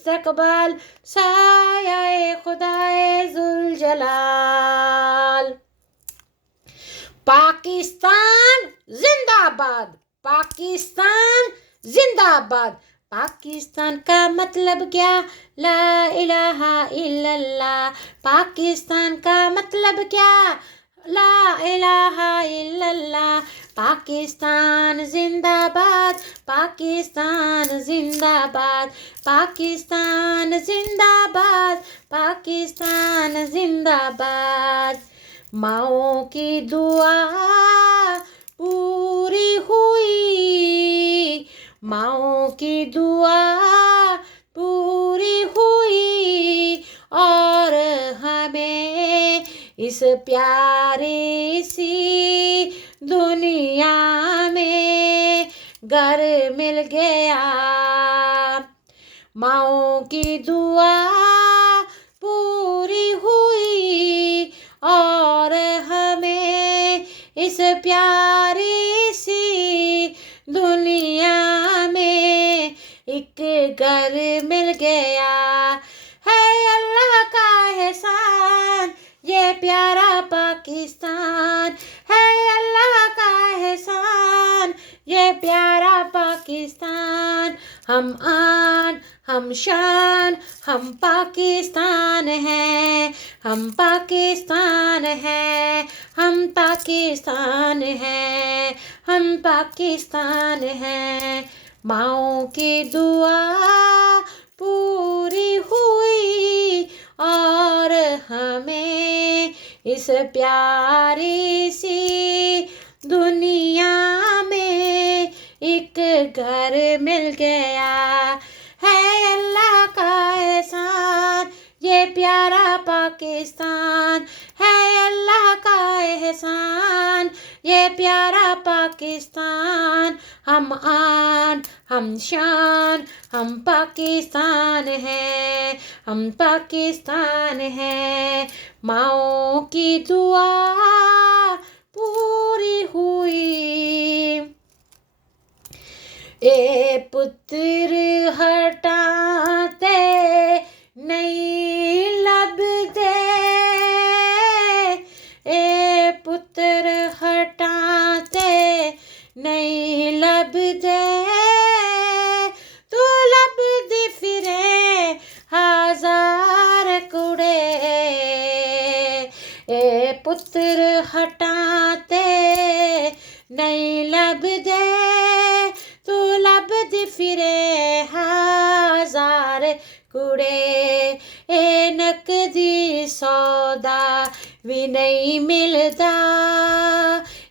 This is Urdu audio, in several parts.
مستقبل سایہ خدائے ذوالجلال. پاکستان زندہ باد. پاکستان زندہ باد. پاکستان کا مطلب کیا؟ لا الہ الا اللہ. پاکستان کا مطلب کیا؟ لا الہ الا اللہ. پاکستان زندہ باد. پاکستان زندہ باد. پاکستان زندہ باد. پاکستان زندہ باد. ماؤں کی دعا پوری ہوئی. ماؤں کی دعا پوری ہوئی اور ہمیں اس پیاری سی دنیا میں گھر مل گیا. ماؤں کی دعا پوری ہوئی اور ہمیں اس پیاری سی دنیا میں ایک گھر مل گیا. ہے اللہ کا احسان یہ پیارا پاکستان. ہے اللہ کا احسان یہ پیارا پاکستان. ہم آن ہم شان ہم پاکستان ہیں. ہم پاکستان ہیں. ہم پاکستان ہیں. ہم پاکستان ہیں. ماؤں کی دعا پوری ہوئی اور ہمیں اس پیاری سی دنیا میں ایک گھر مل گیا. ہے اللہ کا احسان یہ پیارا پاکستان. ہے اللہ کا احسان یہ پیارا پاکستان. ہم آن ہم شان ہم پاکستان ہیں. ہم پاکستان ہیں. ماؤں کی دعا پوری ہوئی. اے پتر ہٹاتے نہیں لب دے. اے پتر ہٹاتے نہیں لب دے. تو لب دی پھرے ہزار کوڑے. اے پتر ہٹاتے نہیں لب دے. تو لب دی پھرے ہزار کوڑے. اے نقدی سودا بھی نہیں ملتا.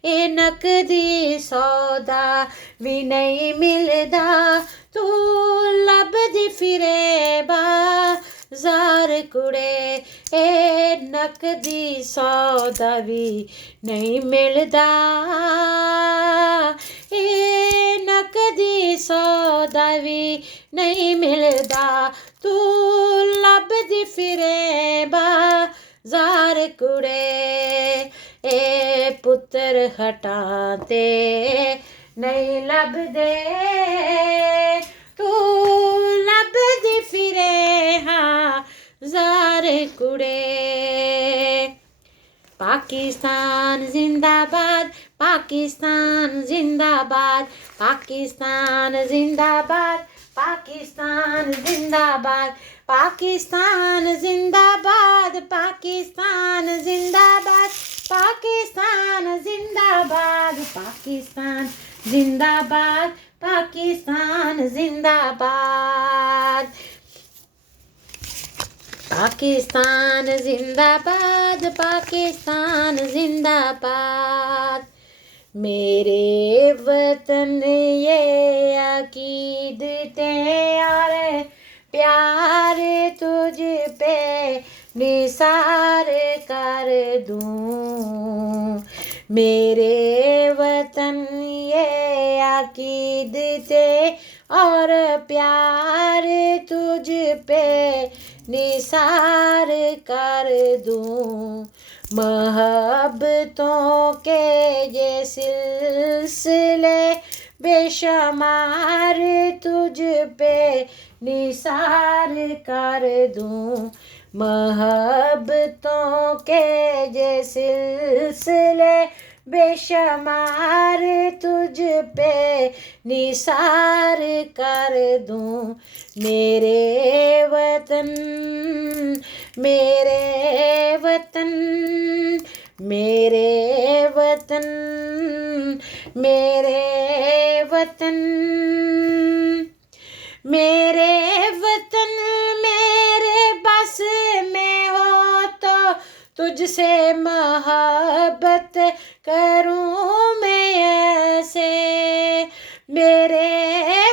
اے نقدی سودا بھی نہیں ملتا. تو لب دی پھرے بازار کوڑے. اے نقدی سودا بھی نہیں ملتا. اے نقدی سودا بھی نہیں ملتا. تو لب دی پھرے بازار کوڑے. اے پتر ہٹاتے نہیں لب دے. تو لب دی پھرے ہزار کوڑے. پاکستان زندہ باد. پاکستان زندہ باد. پاکستان زندہ باد. پاکستان زندہ باد. پاکستان زندہ باد. پاکستان زندہ باد. پاکستان زندہ باد. پاکستان زندہ باد. پاکستان زندہ باد. پاکستان زندہ باد. پاکستان زندہ باد. میرے وطن یہ عقیدتیں اور پیار تجھ پہ نثار کر دوں. میرے وطن یہ عقیدتیں اور پیار تجھ پہ نثار کر دوں. محبتوں کے یہ سلسلے بے شمار تجھ پہ نثار کر دوں محبتوں کے یہ سلسلے بے شمار تجھ پہ نثار کر دوں میرے وطن میرے وطن میرے وطن میرے وطن میرے وطن میرے بس میں ہو تو تجھ سے محبت کروں میں ایسے میرے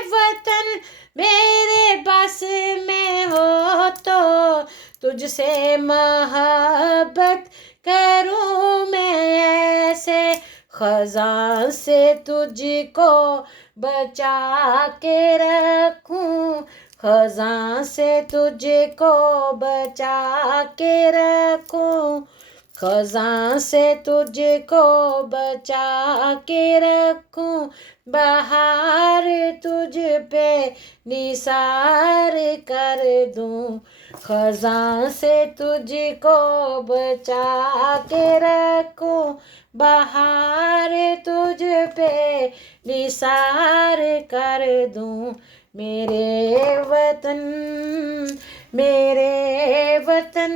وطن میرے بس میں ہو تو تجھ سے محبت کروں میں ایسے خزاں سے تجھ کو بچا کے رکھوں خزاں سے تجھ کو بچا کے رکھوں خزاں سے تجھ کو بچا کے رکھوں بہار تجھ پہ نثار کر دوں خزاں سے تجھ کو بچا کے رکھوں بہار تجھ پہ نثار کر دوں میرے وطن میرے وطن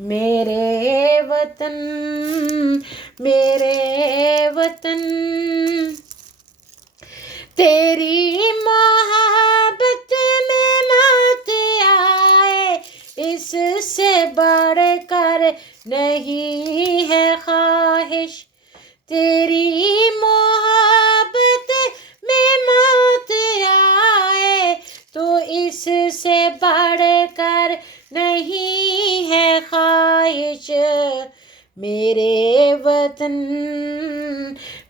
میرے وطن میرے وطن تیری محبت میں موت آئے اس سے بڑھ کر نہیں ہے خواہش تیری محبت میں موت آئے تو اس سے بڑھ کر نہیں ہے خواہش میرے وطن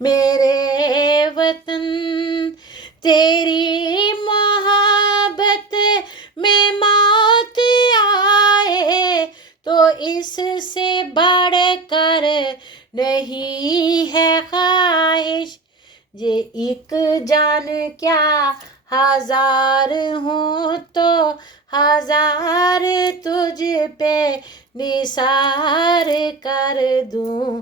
میرے وطن تیری محبت میں موت آئے تو اس سے بڑھ کر نہیں ہے خواہش یہ ایک جان کیا ہزار ہوں تو ہزار تجھ پہ نثار کر دوں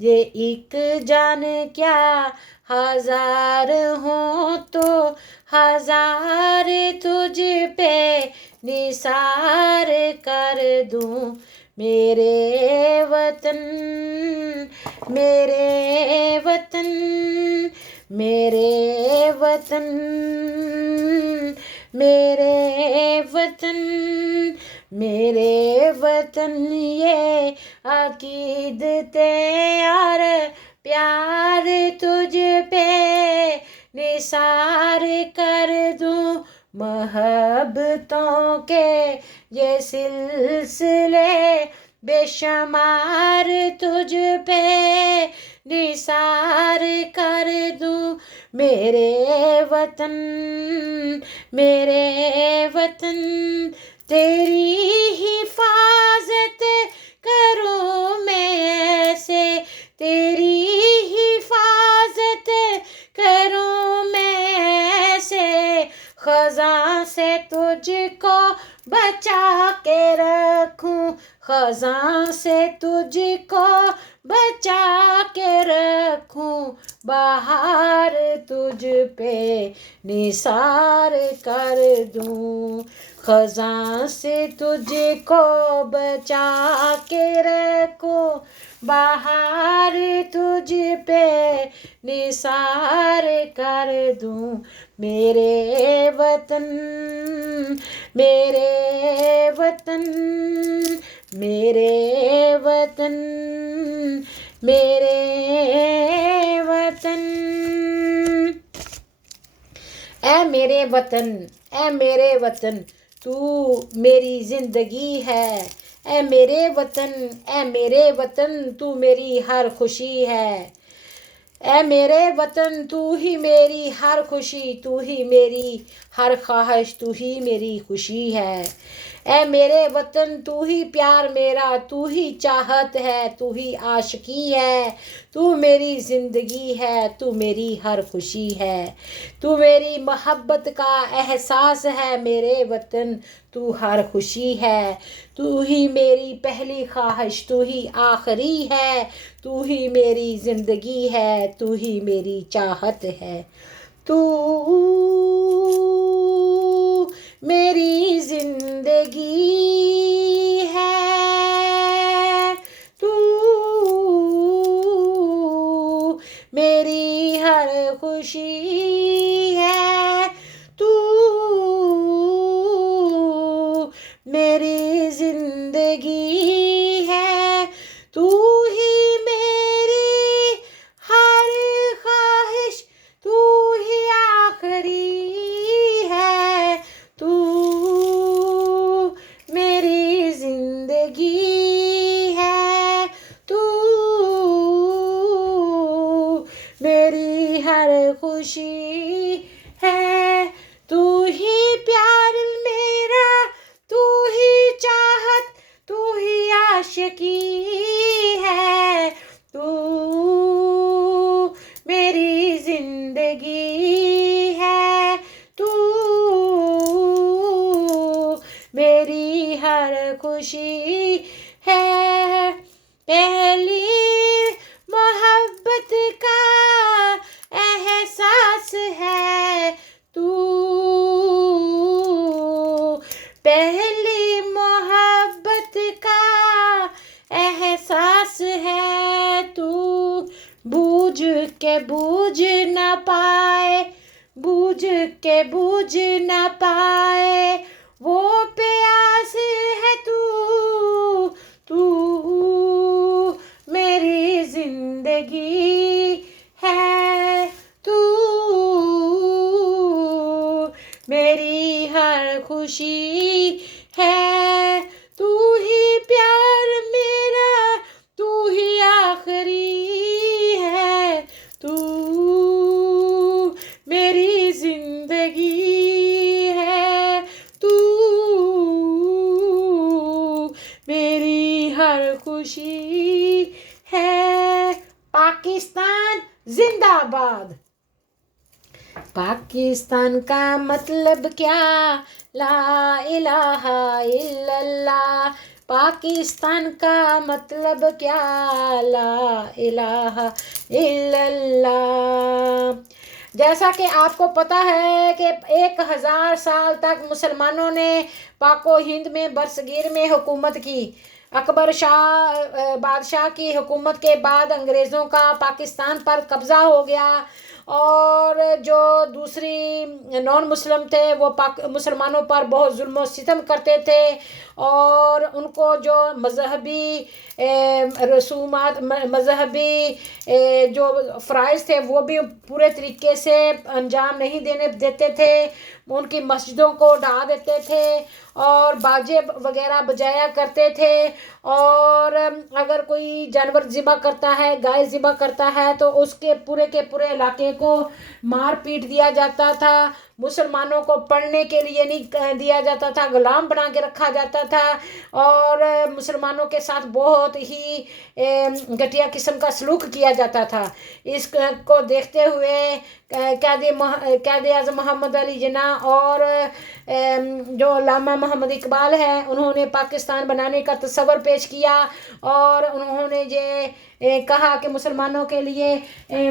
یہ ایک جان کیا ہزار ہوں تو ہزار تجھ پہ نثار کر دوں میرے وطن میرے وطن میرے وطن میرے وطن میرے وطن یہ عقیدتیں اور پیار تجھ پہ نثار کر دوں محبتوں کے یہ سلسلے بے شمار تجھ پہ نثار کر دوں میرے وطن میرے وطن تیری حفاظت کروں میں ایسے تیری حفاظت کروں میں ایسے خزاں سے تجھ کو بچا کے رکھوں خزاں سے تجھ کو بچا کے رکھوں بہار تجھ پہ نثار کر دوں خزاں سے تجھ کو بچا کے رکھوں بہار تجھ پہ نثار کر دوں میرے وطن میرے وطن میرے وطن میرے وطن اے میرے وطن اے میرے وطن تو میری زندگی ہے اے میرے وطن تو میری ہر خوشی ہے اے میرے وطن تو ہی میری ہر خوشی تو ہی میری ہر خواہش تو ہی میری خوشی ہے اے میرے وطن تو ہی پیار میرا، تو ہی چاہت ہے، تو ہی عاشقی ہے، تو میری زندگی ہے، تو میری ہر خوشی ہے، تو میری محبت کا احساس ہے میرے وطن، تو ہر خوشی ہے، تو ہی میری پہلی خواہش، تو ہی آخری ہے، تو ہی میری زندگی ہے، تو ہی میری چاہت ہے، تو میری زندگی ہے، تو میری ہر خوشی ہے، تو میری زندگی ہے، تو ہی میری ہر خواہش، تو ہی آخری ہے، تو میری زندگی ہے، تو میری ہر خوشی ہے، تو ہی پیار میرا، تو ہی چاہت، تو ہی عاشقی ہے، تو میری زندگی ہے، تو میری ہر خوشی ہے، پہلی محبت کا احساس ہے تو، پہلی محبت کا احساس ہے تو، بوجھ کے بوجھ نہ پائے، بوجھ کے بوجھ نہ پائے وہ پیاس ہے تو، تو میری زندگی ہے، تو میری ہر خوشی ہے، تو ہی پیار میرا، تو ہی آخری ہے، تو میری زندگی ہے، تو میری ہر خوشی ہے۔ پاکستان زندہ باد۔ پاکستان کا مطلب کیا، لا الہ الا اللہ، پاکستان کا مطلب کیا، لا الہ الا اللہ۔ جیسا کہ آپ کو پتہ ہے کہ 1000 سال تک مسلمانوں نے پاک و ہند میں برصغیر میں حکومت کی۔ اکبر شاہ بادشاہ کی حکومت کے بعد انگریزوں کا پاکستان پر قبضہ ہو گیا، اور جو دوسری نان مسلم تھے وہ مسلمانوں پر بہت ظلم و ستم کرتے تھے، اور ان کو جو مذہبی رسومات، مذہبی جو فرائض تھے وہ بھی پورے طریقے سے انجام نہیں دینے دیتے تھے، ان کی مسجدوں کو ڈھا دیتے تھے اور باجے وغیرہ بجایا کرتے تھے، اور اگر کوئی جانور ذبح کرتا ہے، گائے ذبح کرتا ہے تو اس کے پورے علاقے کو مار پیٹ دیا جاتا تھا، مسلمانوں کو پڑھنے کے لیے نہیں دیا جاتا تھا، غلام بنا کے رکھا جاتا تھا، اور مسلمانوں کے ساتھ بہت ہی گھٹیا قسم کا سلوک کیا جاتا تھا۔ اس کو دیکھتے ہوئے قائد اعظم محمد علی جناح اور جو علامہ محمد اقبال ہے انہوں نے پاکستان بنانے کا تصور پیش کیا، اور انہوں نے یہ کہا کہ مسلمانوں کے لیے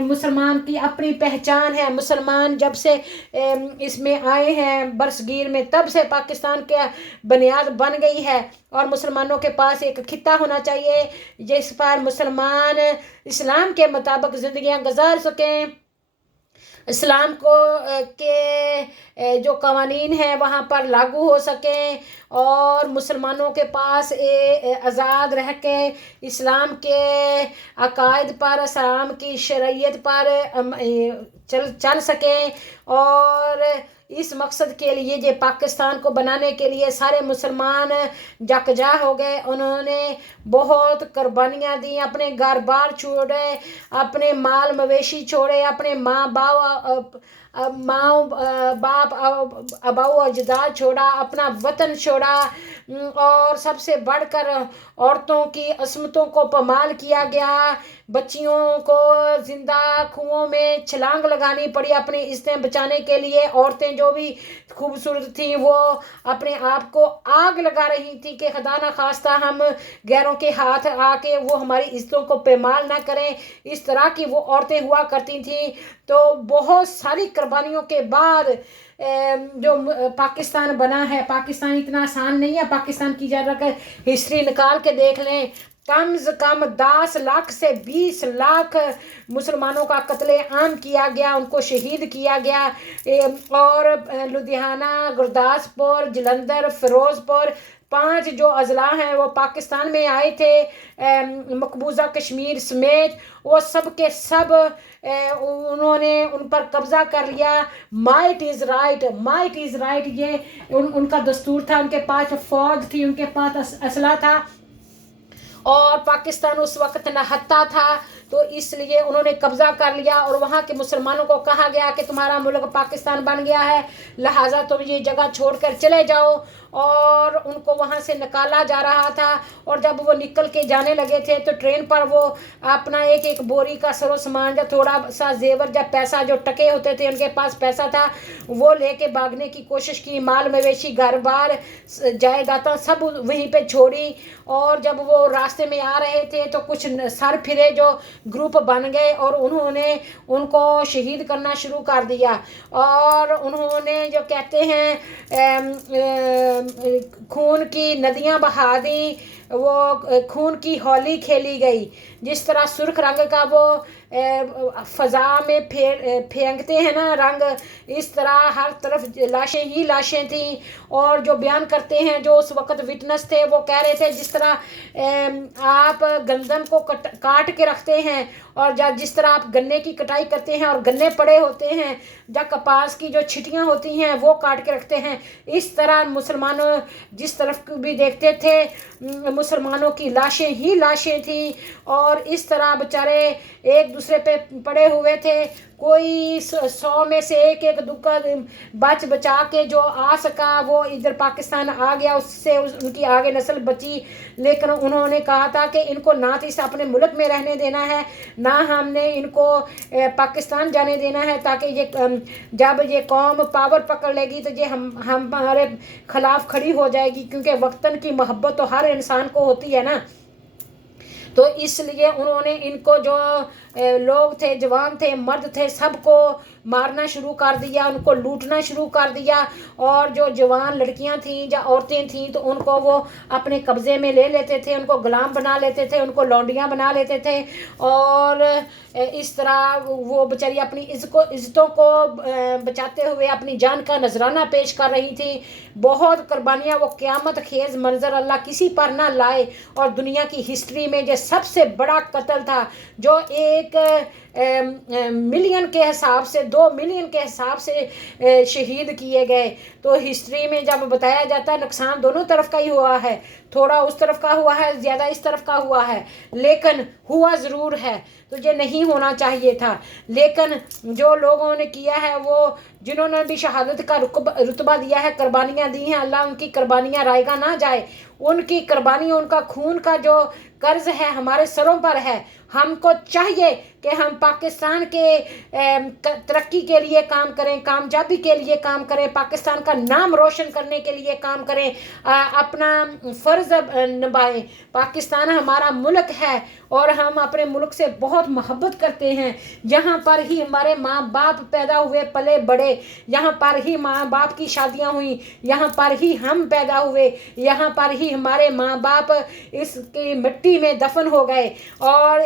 مسلمان کی اپنی پہچان ہے، مسلمان جب سے اس میں آئے ہیں برصغیر میں تب سے پاکستان کے بنیاد بن گئی ہے، اور مسلمانوں کے پاس ایک خطہ ہونا چاہیے جس پر مسلمان اسلام کے مطابق زندگیاں گزار سکیں، اسلام کو کے جو قوانین ہیں وہاں پر لاگو ہو سکیں، اور مسلمانوں کے پاس آزاد رہ کے اسلام کے عقائد پر، اسلام کی شریعت پر چل سکیں، اور اس مقصد کے لیے یہ پاکستان کو بنانے کے لیے سارے مسلمان یکجا ہو گئے. انہوں نے بہت قربانیاں دی، اپنے گھر بار چھوڑے، اپنے مال مویشی چھوڑے، اپنے ماں باپ اباؤ اجداد چھوڑا، اپنا وطن چھوڑا، اور سب سے بڑھ کر عورتوں کی عصمتوں کو پامال کیا گیا. بچیوں کو زندہ کنوؤں میں چھلانگ لگانی پڑی اپنی عزتیں بچانے کے لیے. عورتیں جو بھی خوبصورت تھیں وہ اپنے آپ کو آگ لگا رہی تھیں کہ خدا نخواستہ ہم غیروں کے ہاتھ آ کے وہ ہماری عزتوں کو پامال نہ کریں. اس طرح کی وہ عورتیں ہوا کرتی تھیں. تو بہت ساری قربانیوں کے بعد جو پاکستان بنا ہے. پاکستان اتنا آسان نہیں ہے. پاکستان کی جا ہسٹری نکال کے دیکھ لیں، کم از کم 10 لاکھ سے 20 لاکھ مسلمانوں کا قتل عام کیا گیا، ان کو شہید کیا گیا. اور لدھیانہ، گرداسپور، جلندر، فیروز پور 5 جو اضلاع ہیں وہ پاکستان میں آئے تھے، مقبوضہ کشمیر سمیت. وہ سب کے سب انہوں نے ان پر قبضہ کر لیا. Might is right, might is right, یہ ان کا دستور تھا. ان کے پاس فوج تھی، ان کے پاس اسلحہ تھا، اور پاکستان اس وقت نہتا تھا. تو اس لیے انہوں نے قبضہ کر لیا، اور وہاں کے مسلمانوں کو کہا گیا کہ تمہارا ملک پاکستان بن گیا ہے، لہٰذا تم یہ جگہ چھوڑ کر چلے جاؤ. اور ان کو وہاں سے نکالا جا رہا تھا. اور جب وہ نکل کے جانے لگے تھے تو ٹرین پر وہ اپنا ایک بوری کا سر و سامان، جب تھوڑا سا زیور، جب پیسہ جو ٹکے ہوتے تھے ان کے پاس پیسہ تھا، وہ لے کے بھاگنے کی کوشش کی. مال مویشی، گھر بار، جائیدادیں سب وہیں پہ چھوڑی. اور جب وہ راستے میں آ رہے تھے تو کچھ سر پھرے جو گروپ بن گئے، اور انہوں نے ان کو شہید کرنا شروع کر دیا. اور انہوں نے جو کہتے ہیں خون کی ندیاں بہا دیں، وہ خون کی ہولی کھیلی گئی. جس طرح سرخ رنگ کا وہ فضا میں پھینکتے ہیں نا رنگ، اس طرح ہر طرف لاشیں ہی لاشیں تھیں. اور جو بیان کرتے ہیں جو اس وقت وٹنس تھے، وہ کہہ رہے تھے جس طرح آپ گندم کو کاٹ کے رکھتے ہیں، اور جس طرح آپ گنے کی کٹائی کرتے ہیں اور گنے پڑے ہوتے ہیں، یا کپاس کی جو چھٹیاں ہوتی ہیں وہ کاٹ کے رکھتے ہیں، اس طرح مسلمانوں جس طرف بھی دیکھتے تھے مسلمانوں کی لاشیں ہی لاشیں تھیں. اور اس طرح بیچارے ایک دوسرے پہ پڑے ہوئے تھے. کوئی 100 میں سے ایک دکا بچا کے جو آ سکا وہ ادھر پاکستان آ گیا، اس سے ان کی آگے نسل بچی. لیکن انہوں نے کہا تھا کہ ان کو نہ تو اس اپنے ملک میں رہنے دینا ہے، نہ ہم نے ان کو پاکستان جانے دینا ہے، تاکہ یہ جب یہ قوم پاور پکڑ لے گی تو یہ ہمارے خلاف کھڑی ہو جائے گی، کیونکہ وطن کی محبت تو ہر انسان کو ہوتی ہے نا. تو اس لیے انہوں نے ان کو جو لوگ تھے، جوان تھے، مرد تھے، سب کو مارنا شروع کر دیا، ان کو لوٹنا شروع کر دیا. اور جو جوان لڑکیاں تھیں یا عورتیں تھیں تو ان کو وہ اپنے قبضے میں لے لیتے تھے، ان کو غلام بنا لیتے تھے، ان کو لونڈیاں بنا لیتے تھے. اور اس طرح وہ بیچاری اپنی عزتوں کو بچاتے ہوئے اپنی جان کا نذرانہ پیش کر رہی تھی. بہت قربانیاں، وہ قیامت خیز منظر اللہ کسی پر نہ لائے. اور دنیا کی ہسٹری میں جو سب سے بڑا قتل تھا، جو 1 ملین کے حساب سے، 2 ملین کے حساب سے شہید کیے گئے. تو ہسٹری میں جب بتایا جاتا ہے نقصان دونوں طرف کا ہی ہوا ہے، تھوڑا اس طرف کا ہوا ہے، زیادہ اس طرف کا ہوا ہے، لیکن ہوا ضرور ہے. تو یہ نہیں ہونا چاہیے تھا. لیکن جو لوگوں نے کیا ہے، وہ جنہوں نے بھی شہادت کا رتبہ دیا ہے، قربانیاں دی ہیں، اللہ ان کی قربانیاں رائگاں نہ جائے. ان کی قربانیوں، ان کا خون کا جو قرض ہے ہمارے سروں پر ہے. ہم کو چاہیے کہ ہم پاکستان کے ترقی کے لیے کام کریں، کامیابی کے لیے کام کریں، پاکستان کا نام روشن کرنے کے لیے کام کریں، اپنا فرض نبھائیں. پاکستان ہمارا ملک ہے اور ہم اپنے ملک سے بہت محبت کرتے ہیں. یہاں پر ہی ہمارے ماں باپ پیدا ہوئے، پلے بڑے، یہاں پر ہی ماں باپ کی شادیاں ہوئیں، یہاں پر ہی ہم پیدا ہوئے، یہاں پر ہی ہمارے ماں باپ اس کی مٹی میں دفن ہو گئے. اور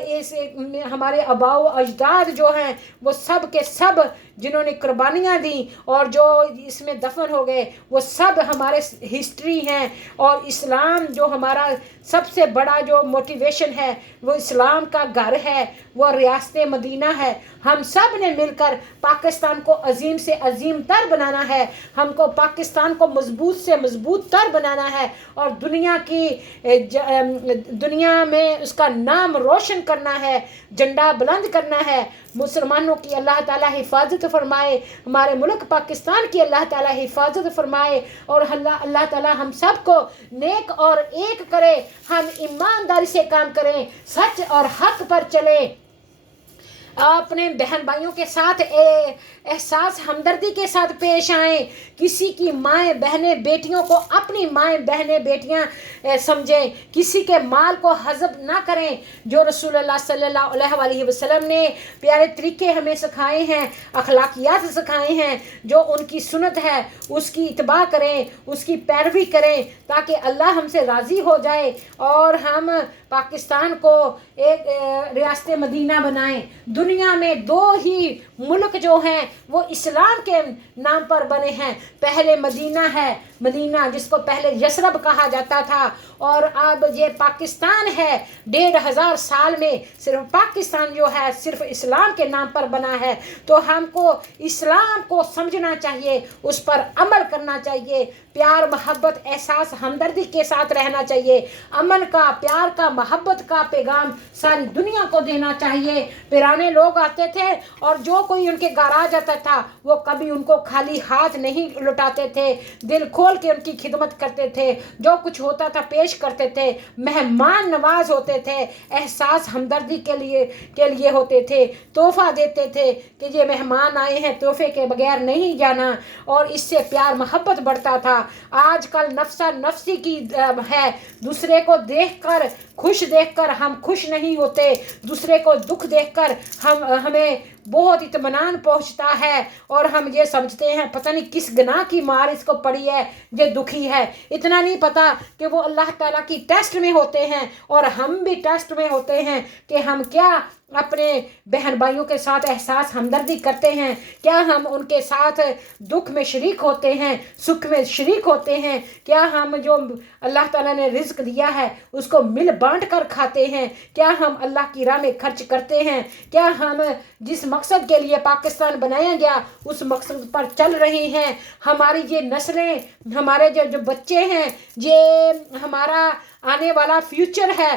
ہمارے آباؤ اجداد جو ہیں وہ سب کے سب جنہوں نے قربانیاں دیں اور جو اس میں دفن ہو گئے، وہ سب ہمارے ہسٹری ہیں. اور اسلام جو ہمارا سب سے بڑا جو موٹیویشن ہے، وہ اسلام کا گھر ہے، وہ ریاست مدینہ ہے. ہم سب نے مل کر پاکستان کو عظیم سے عظیم تر بنانا ہے، ہم کو پاکستان کو مضبوط سے مضبوط تر بنانا ہے، اور دنیا میں اس کا نام روشن کرنا ہے، جھنڈا بلند کرنا ہے۔ مسلمانوں کی اللہ تعالیٰ حفاظت فرمائے، ہمارے ملک پاکستان کی اللہ تعالیٰ حفاظت فرمائے، اور اللہ تعالیٰ ہم سب کو نیک اور ایک کرے، ہم ایمانداری سے کام کریں، سچ اور حق پر چلیں، اپنے بہن بھائیوں کے ساتھ احساس ہمدردی کے ساتھ پیش آئیں، کسی کی مائیں بہنیں بیٹیوں کو اپنی مائیں بہنیں بیٹیاں سمجھیں، کسی کے مال کو حذف نہ کریں۔ جو رسول اللہ صلی اللہ علیہ وسلم نے پیارے طریقے ہمیں سکھائے ہیں، اخلاقیات سکھائے ہیں، جو ان کی سنت ہے اس کی اتباع کریں، اس کی پیروی کریں، تاکہ اللہ ہم سے راضی ہو جائے اور ہم پاکستان کو ایک ریاست مدینہ بنائیں۔ دنیا میں 2 ہی ملک جو ہیں وہ اسلام کے نام پر بنے ہیں، پہلے مدینہ ہے، مدینہ جس کو پہلے یثرب کہا جاتا تھا، اور اب یہ پاکستان ہے۔ 1500 سال میں صرف پاکستان جو ہے صرف اسلام کے نام پر بنا ہے، تو ہم کو اسلام کو سمجھنا چاہیے، اس پر عمل کرنا چاہیے، پیار محبت احساس ہمدردی کے ساتھ رہنا چاہیے، امن کا پیار کا محبت کا پیغام ساری دنیا کو دینا چاہیے۔ پرانے لوگ آتے تھے اور جو کوئی ان کے گھر آ جاتا تھا وہ کبھی ان کو خالی ہاتھ نہیں لٹاتے تھے، دل کھول کے ان کی خدمت کرتے تھے، جو کچھ ہوتا تھا پیش کرتے تھے، مہمان نواز ہوتے تھے، احساس ہمدردی کے لیے ہوتے تھے، تحفہ دیتے تھے کہ یہ مہمان آئے ہیں تحفے کے بغیر نہیں جانا، اور اس سے پیار محبت بڑھتا تھا۔ آج کل نفسا نفسی کی ہے، دوسرے کو دیکھ کر خوش دیکھ کر ہم خوش نہیں ہوتے، دوسرے کو دکھ دیکھ کر ہمیں بہت اطمینان پہنچتا ہے، اور ہم یہ سمجھتے ہیں پتہ نہیں کس گناہ کی مار اس کو پڑی ہے، یہ دکھی ہے۔ اتنا نہیں پتا کہ وہ اللہ تعالیٰ کی ٹیسٹ میں ہوتے ہیں، اور ہم بھی ٹیسٹ میں ہوتے ہیں کہ ہم کیا اپنے بہن بھائیوں کے ساتھ احساس ہمدردی کرتے ہیں، کیا ہم ان کے ساتھ دکھ میں شریک ہوتے ہیں، سکھ میں شریک ہوتے ہیں، کیا ہم جو اللہ تعالیٰ نے رزق دیا ہے اس کو مل بانٹ کر کھاتے ہیں، کیا ہم اللہ کی راہ میں خرچ کرتے ہیں، کیا ہم جس مقصد کے لیے پاکستان بنایا گیا اس مقصد پر چل رہے ہیں۔ ہماری یہ نسلیں، ہمارے جو بچے ہیں، یہ ہمارا آنے والا فیوچر ہے،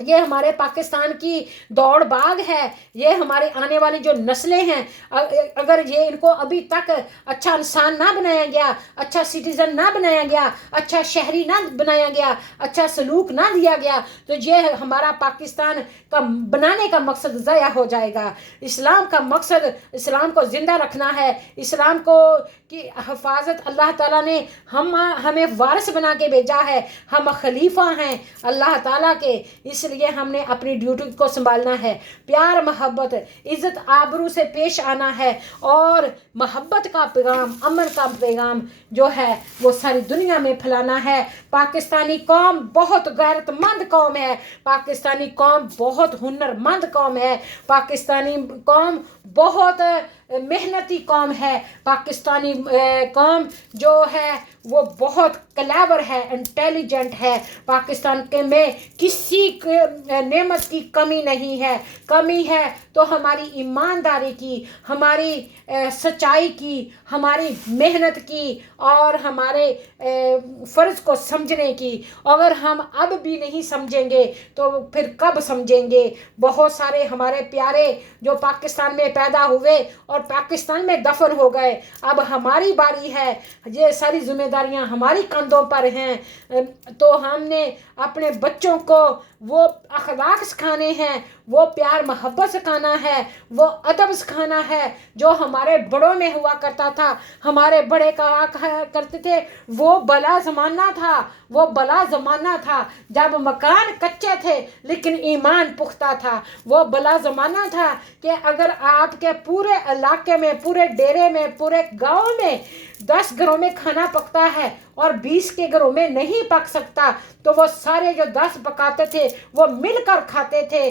یہ ہمارے پاکستان کی دوڑ باغ ہے، یہ ہمارے آنے والی جو نسلیں ہیں، اگر یہ ان کو ابھی تک اچھا انسان نہ بنایا گیا، اچھا سٹیزن نہ بنایا گیا، اچھا شہری نہ بنایا گیا، اچھا سلوک نہ دیا گیا، تو یہ ہمارا پاکستان کا بنانے کا مقصد ضائع ہو جائے گا۔ اسلام کا مقصد اسلام کو زندہ رکھنا ہے، اسلام کو کی حفاظت اللہ تعالیٰ نے ہمیں وارث بنا کے بھیجا ہے، ہم خلیفہ ہیں اللہ تعالیٰ کے، اس لیے ہم نے اپنی ڈیوٹی کو سنبھالنا ہے، پیار محبت عزت آبرو سے پیش آنا ہے، اور محبت کا پیغام امن کا پیغام جو ہے وہ ساری دنیا میں پھیلانا ہے۔ پاکستانی قوم بہت غیرت مند قوم ہے، پاکستانی قوم بہت ہنرمند قوم ہے، پاکستانی قوم بہت محنتی قوم ہے، پاکستانی قوم جو ہے وہ بہت کلیور ہے، انٹیلیجنٹ ہے، پاکستان کے میں کسی نعمت کی کمی نہیں ہے، کمی ہے تو ہماری ایمانداری کی، ہماری سچائی کی، ہماری محنت کی، اور ہمارے فرض کو سمجھنے کی۔ اگر ہم اب بھی نہیں سمجھیں گے تو پھر کب سمجھیں گے؟ بہت سارے ہمارے پیارے جو پاکستان میں پیدا ہوئے اور پاکستان میں دفن ہو گئے، اب ہماری باری ہے، یہ ساری ذمہ داریاں ہماری کندھوں پر ہیں، تو ہم نے اپنے بچوں کو وہ اخلاق سکھانے ہیں، وہ پیار محبت سکھانا ہے، وہ ادب سکھانا ہے جو ہمارے بڑوں میں ہوا کرتا تھا۔ ہمارے بڑے کہا کرتے تھے وہ بلا زمانہ تھا، وہ بلا زمانہ تھا جب مکان کچے تھے لیکن ایمان پختہ تھا، وہ بلا زمانہ تھا کہ اگر آپ کے پورے علاقے میں، پورے ڈیرے میں، پورے گاؤں میں 10 گھروں میں کھانا پکتا ہے اور 20 کے گھروں میں نہیں پک سکتا، تو وہ سارے جو 10 پکاتے تھے وہ مل کر کھاتے تھے،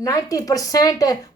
90%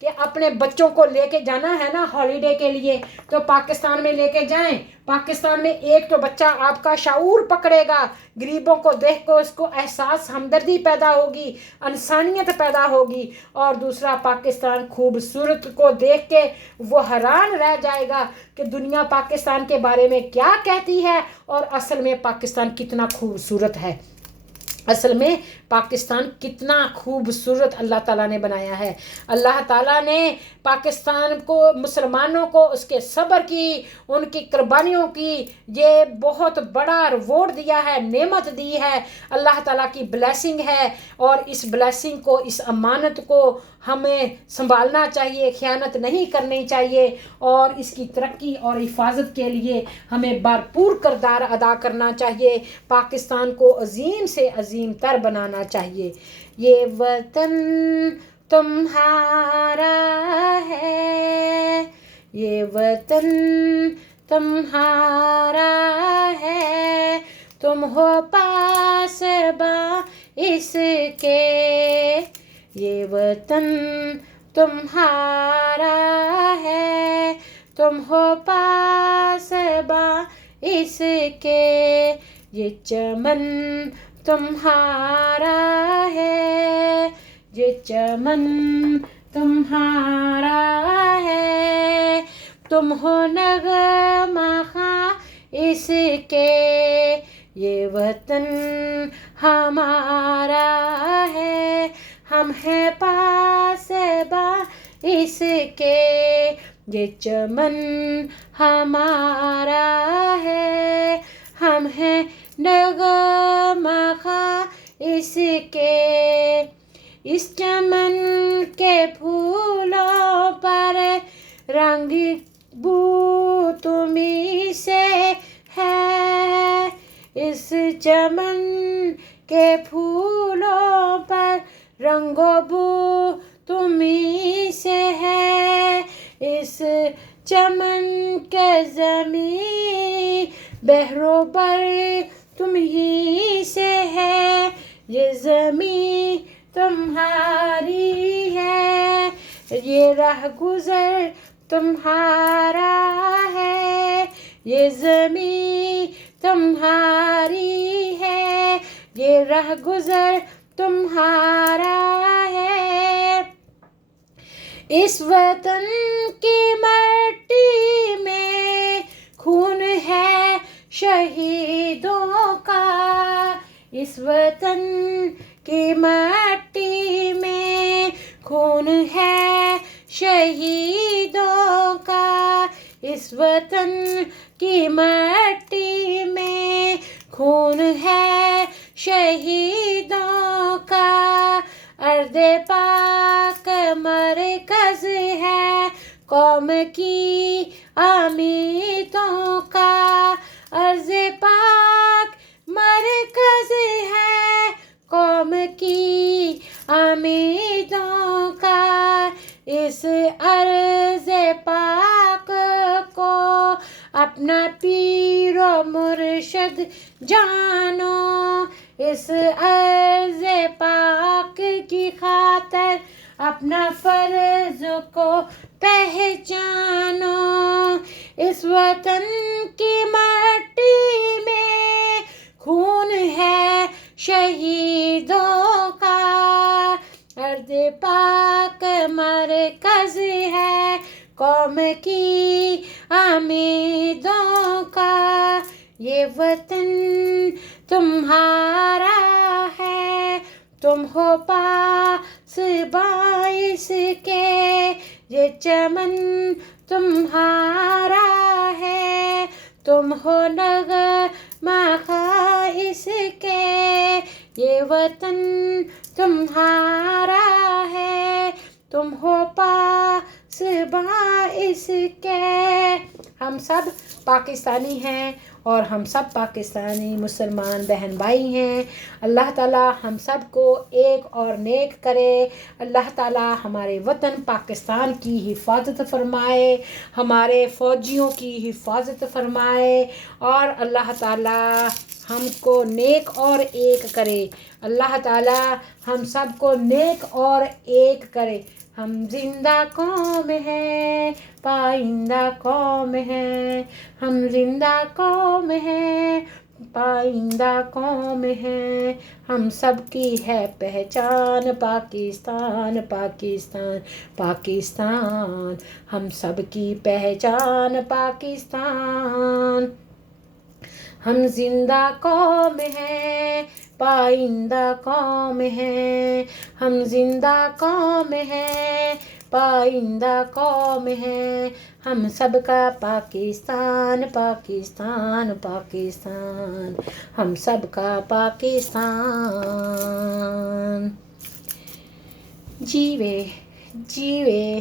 کہ اپنے بچوں کو لے کے جانا ہے نا ہالیڈے کے لیے تو پاکستان میں لے کے جائیں. پاکستان میں ایک تو بچہ آپ کا شعور پکڑے گا, غریبوں کو دیکھ کر اس کو احساس ہمدردی پیدا ہوگی, انسانیت پیدا ہوگی, اور دوسرا پاکستان خوبصورت کو دیکھ کے وہ حیران رہ جائے گا کہ دنیا پاکستان کے بارے میں کیا کہتی ہے اور اصل میں پاکستان کتنا خوبصورت ہے. اصل میں پاکستان کتنا خوبصورت اللہ تعالیٰ نے بنایا ہے. اللہ تعالیٰ نے پاکستان کو, مسلمانوں کو اس کے صبر کی, ان کی قربانیوں کی یہ بہت بڑا ریوارڈ دیا ہے, نعمت دی ہے. اللہ تعالیٰ کی بلیسنگ ہے اور اس بلیسنگ کو, اس امانت کو ہمیں سنبھالنا چاہیے, خیانت نہیں کرنی چاہیے, اور اس کی ترقی اور حفاظت کے لیے ہمیں بھرپور کردار ادا کرنا چاہیے. پاکستان کو عظیم سے عظیم تر بنانا چاہیے. یہ وطن تمہارا ہے, یہ وطن تمہارا ہے, تم ہو پاسباں اس کے, یہ وطن تمہارا ہے, تم ہو پاسباں اس کے, یہ چمن تمہارا ہے, یہ چمن تمہارا ہے, تم ہو نغمہ خواں اس کے, یہ وطن ہمارا ہے, ہم ہیں پاسباں اس کے, یہ چمن ہمارا ہے, ہم ہیں نغمہ خواں اس کے. اس چمن کے پھولوں پر رنگ بو تمہیں سے ہے, اس چمن کے پھولوں پر رنگ و بو تمہیں سے ہے, اس چمن کے زمین بحر و بر تمہیں سے ہے, یہ زمین تمہاری ہے, یہ رہ گزر تمہارا ہے, یہ زمین تمہاری ہے, یہ رہ گزر تمہارا ہے. اس وطن کی مٹی میں خون ہے شہیدوں کا, اس وطن کی مٹی میں خون ہے شہیدوں کا, اس وطن کی مٹی میں خون ہے شہیدوں کا, ارض پاک مرکز ہے قوم کی امیدوں کا, ارض پاک مرکز ہے قوم کی امیدوں کا, اس ارض پاک کو اپنا پیر و مرشد جانو, اس ارض پاک کی خاطر اپنا فرض کو پہچانو, اس وطن کی مٹی میں خون ہے شہیدوں کا, ارض پاک مرکز ہے قوم کی امیدوں کا, یہ وطن تمہارا ہے, تم ہو پاسباں اس کے, یہ چمن تمہارا ہے, تم ہو نغمہ خواں اس کے, یہ وطن تمہارا ہے, تم ہو پاسباں اس کے. ہم سب پاکستانی ہیں اور ہم سب پاکستانی مسلمان بہن بھائی ہیں. اللہ تعالیٰ ہم سب کو ایک اور نیک کرے. اللہ تعالیٰ ہمارے وطن پاکستان کی حفاظت فرمائے، ہمارے فوجیوں کی حفاظت فرمائے، اور اللہ تعالیٰ ہم کو نیک اور ایک کرے. اللہ تعالیٰ ہم سب کو نیک اور ایک کرے. ہم زندہ قوم ہیں، پائندہ قوم ہیں. ہم زندہ قوم ہیں، پائندہ قوم ہیں. ہم سب کی ہے پہچان پاکستان، پاکستان، پاکستان. ہم سب کی پہچان پاکستان. ہم زندہ قوم ہیں، پائندہ قوم ہیں. ہم زندہ قوم ہیں، پائندہ قوم ہیں. ہم سب کا پاکستان، پاکستان، پاکستان. ہم سب کا پاکستان. جیوے جیوے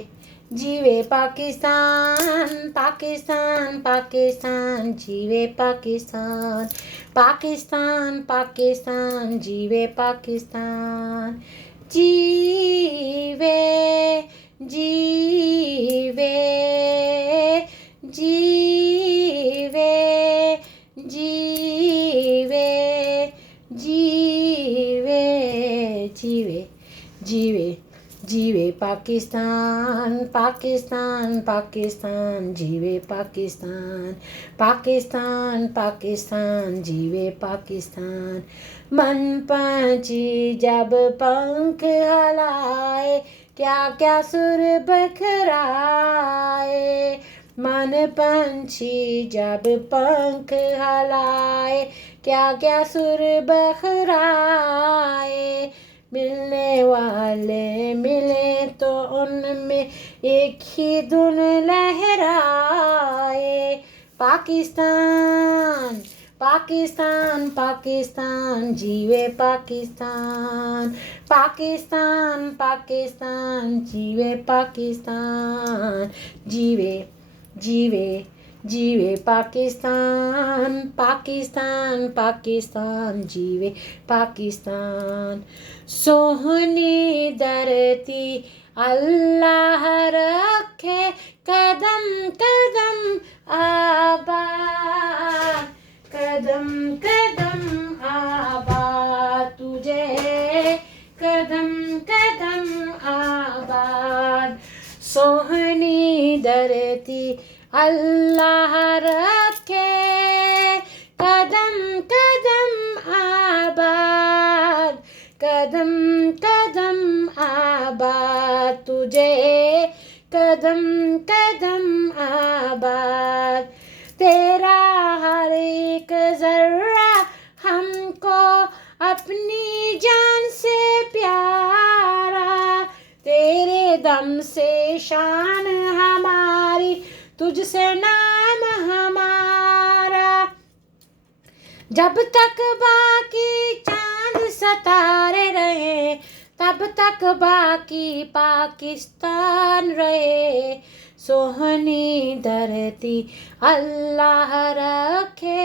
جیوے پاکستان، پاکستان، پاکستان. جیوے پاکستان، پاکستان، پاکستان. جیوے پاکستان. جیوے جیوے جیوے جیوے جیوے جیوے جیوے جیوے پاکستان، پاکستان، پاکستان. جیوے پاکستان، پاکستان، پاکستان. جیوے پاکستان. من پنچھی جب پنکھ ہلائے، کیا کیا سر بکھرائے. من پنچھی جب پنکھ ہلائے، کیا کیا سر بکھرائے. ملنے والے ملے تو ان میں ایک ہی دھن لہرائے. پاکستان، پاکستان، پاکستان. جیوے پاکستان، پاکستان، پاکستان. جیوے پاکستان. جیوے جیوے جیوے پاکستان، پاکستان، پاکستان. جیوے پاکستان. سوہنی دھرتی اللہ رکھے، قدم قدم آباد، قدم قدم آباد. تجھے قدم قدم آباد. سوہنی دھرتی اللہ رکھے، قدم قدم آباد، قدم قدم آباد. تجھے قدم قدم آباد. تیرا ہر ایک ذرہ ہم کو اپنی جان سے پیارا. تیرے دم سے شان ہماری، تجھ سے نام ہمارا. جب تک باقی چاند ستارے رہے، تب تک باقی پاکستان رہے. سوہنی دھرتی اللہ رکھے،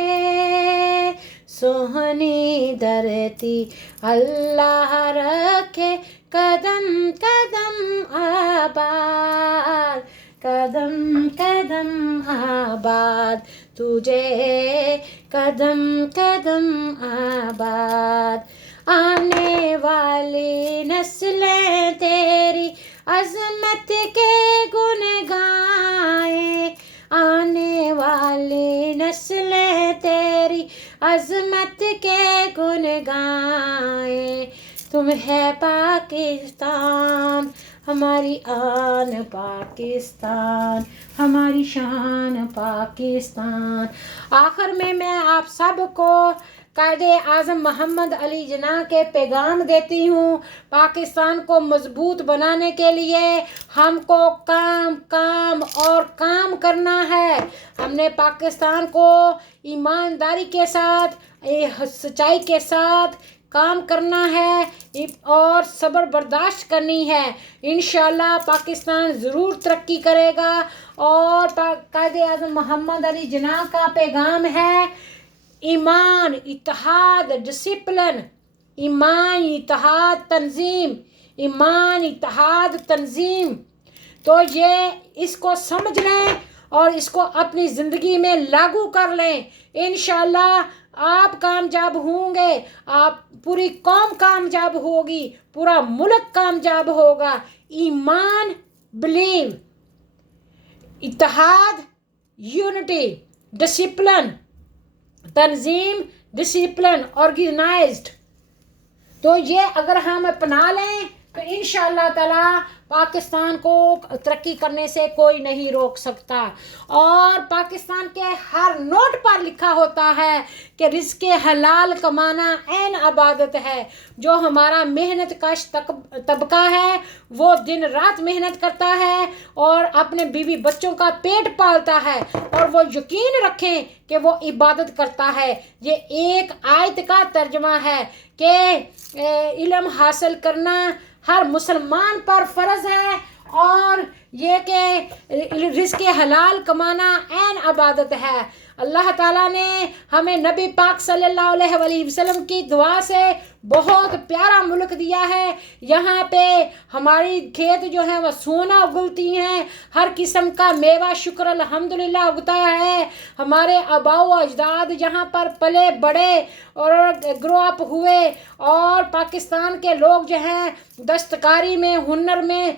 سوہنی دھرتی اللہ رکھے. قدم قدم آباد، قدم قدم آباد. تجھے قدم قدم آباد. آنے والی نسلیں تیری عظمت کے گن گائیں. آنے والی نسلیں تیری عظمت کے گن گائیں. تم ہے پاکستان، ہماری آن پاکستان، ہماری شان پاکستان. آخر میں آپ سب کو قائد اعظم محمد علی جناح کے پیغام دیتی ہوں. پاکستان کو مضبوط بنانے کے لیے ہم کو کام کام اور کام کرنا ہے. ہم نے پاکستان کو ایمانداری کے ساتھ، سچائی کے ساتھ کام کرنا ہے اور صبر برداشت کرنی ہے. انشاءاللہ پاکستان ضرور ترقی کرے گا. اور قائد اعظم محمد علی جناح کا پیغام ہے ایمان، اتحاد، ڈسپلن، ایمان، اتحاد، تنظیم، ایمان، اتحاد، تنظیم. تو یہ اس کو سمجھ لیں اور اس کو اپنی زندگی میں لاگو کر لیں. انشاءاللہ آپ کامیاب ہوں گے، آپ پوری قوم کامیاب ہوگی، پورا ملک کامیاب ہوگا. ایمان، بلیو، اتحاد، یونٹی، ڈسپلن، تنظیم، ڈسپلن، آرگنائزڈ. تو یہ اگر ہم اپنا لیں تو انشاءاللہ تعالی پاکستان کو ترقی کرنے سے کوئی نہیں روک سکتا. اور پاکستان کے ہر نوٹ پر لکھا ہوتا ہے کہ رزق حلال کمانا عین عبادت ہے. جو ہمارا محنت کش طبقہ ہے وہ دن رات محنت کرتا ہے اور اپنے بیوی بچوں کا پیٹ پالتا ہے، اور وہ یقین رکھیں کہ وہ عبادت کرتا ہے. یہ ایک آیت کا ترجمہ ہے کہ علم حاصل کرنا ہر مسلمان پر فرض ہے، اور یہ کہ رزق حلال کمانا عین عبادت ہے. اللہ تعالیٰ نے ہمیں نبی پاک صلی اللہ علیہ وآلہ وسلم کی دعا سے بہت پیارا ملک دیا ہے. یہاں پہ ہماری کھیت جو ہیں وہ سونا اگلتی ہیں، ہر قسم کا میوہ شکر الحمدللہ اگتا ہے. ہمارے آباء و اجداد جہاں پر پلے بڑے اور گرو اپ ہوئے، اور پاکستان کے لوگ جو ہیں دستکاری میں، ہنر میں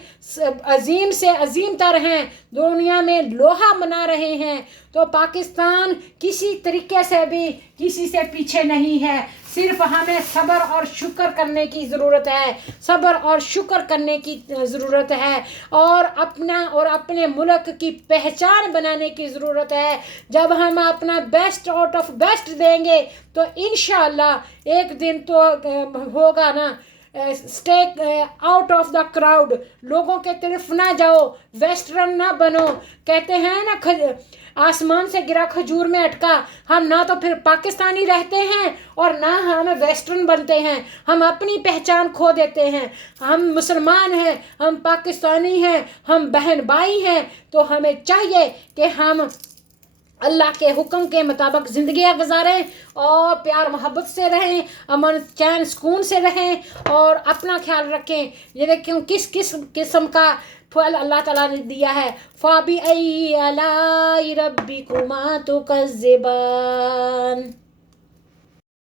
عظیم سے عظیم تر ہیں، دنیا میں لوہا بنا رہے ہیں. تو پاکستان کسی طریقے سے بھی کسی سے پیچھے نہیں ہے. صرف ہمیں صبر اور شکر کرنے کی ضرورت ہے، صبر اور شکر کرنے کی ضرورت ہے، اور اپنے ملک کی پہچان بنانے کی ضرورت ہے. جب ہم اپنا بیسٹ آؤٹ آف بیسٹ دیں گے تو انشاءاللہ ایک دن تو ہوگا نا. Stack out of the crowd, لوگوں کے طرف نہ جاؤ، ویسٹرن نہ بنو. کہتے ہیں نا آسمان سے گرا کھجور میں اٹکا. ہم نہ تو پھر پاکستانی رہتے ہیں اور نہ ہم ویسٹرن بنتے ہیں، ہم اپنی پہچان کھو دیتے ہیں. ہم مسلمان ہیں، ہم پاکستانی ہیں، ہم بہن بھائی ہیں. تو ہمیں چاہیے کہ ہم اللہ کے حکم کے مطابق زندگیاں گزاریں اور پیار محبت سے رہیں، امن چین سکون سے رہیں اور اپنا خیال رکھیں. یہ دیکھیں کس قسم کا پھل اللہ تعالیٰ نے دیا ہے. فَبِأَيِّ آلَاءِ رَبِّكُمَا تُكَذِّبَانِ.